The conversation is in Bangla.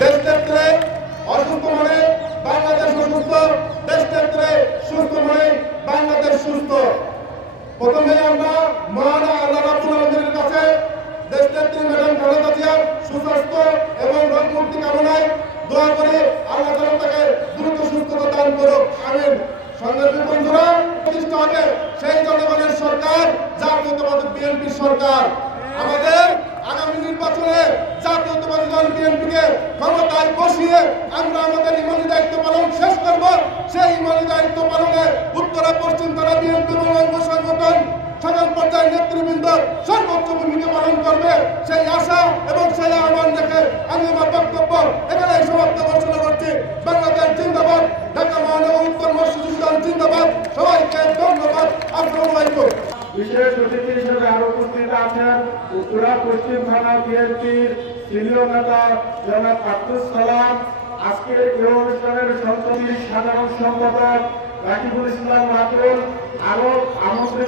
দেশ ক্ষেত্রে অসুস্থ মানে বাংলাদেশ অসুস্থ দেশ ক্ষেত্রে সুস্থ মানে বাংলাদেশ সুস্থ। প্রথমে আমরা মহান আল্লাহ রাব্বুল আলামিনের কাছে দেশ ম্যাডাম খালেদা জিয়ার এবং রোগ মুক্তি কামনায় দোয়া করে আল্লাহ তাআলা তাকে দ্রুত সুস্থতা দান করুক। আমিন। বন্ধুরা, প্রতিষ্ঠা সেই জনগণের সরকার জাতীয়তাবাদী বিএনপি সরকার। বিএনপিকে ক্ষমতায় বসিয়ে আমরা আমাদের ইমানি দায়িত্ব পালন শেষ করব। সেই ইমানি দায়িত্ব পালনে উত্তরা, পশ্চিম তারা বিএনপি এবং অঙ্গ সংগঠন সকল পর্যায়ের নেতৃবৃন্দ সর্বোচ্চ ভূমিকা পালন করবে। সেই আশা এবং সেই আহ্বান রেখে আমি আমার বক্তব্য এখানে সমাপ্ত ঘোষণা করছি। বাংলাদেশ জিন্দাবাদ, ঢাকা মহানগর উত্তর মসজিদ জিন্দাবাদ। সবাইকে ধন্যবাদ। আসসালামু আলাইকুম। বিশেষ অতিথি হিসেবে আরও উপস্থিত আছেন উত্তরা পশ্চিম থানা বিএনপির সিনিয়র নেতা জনাব আব্দুল সালাম। আজকের এই অনুষ্ঠানের সাধারণ সম্পাদক রাকিবুল ইসলাম মাতুল আরও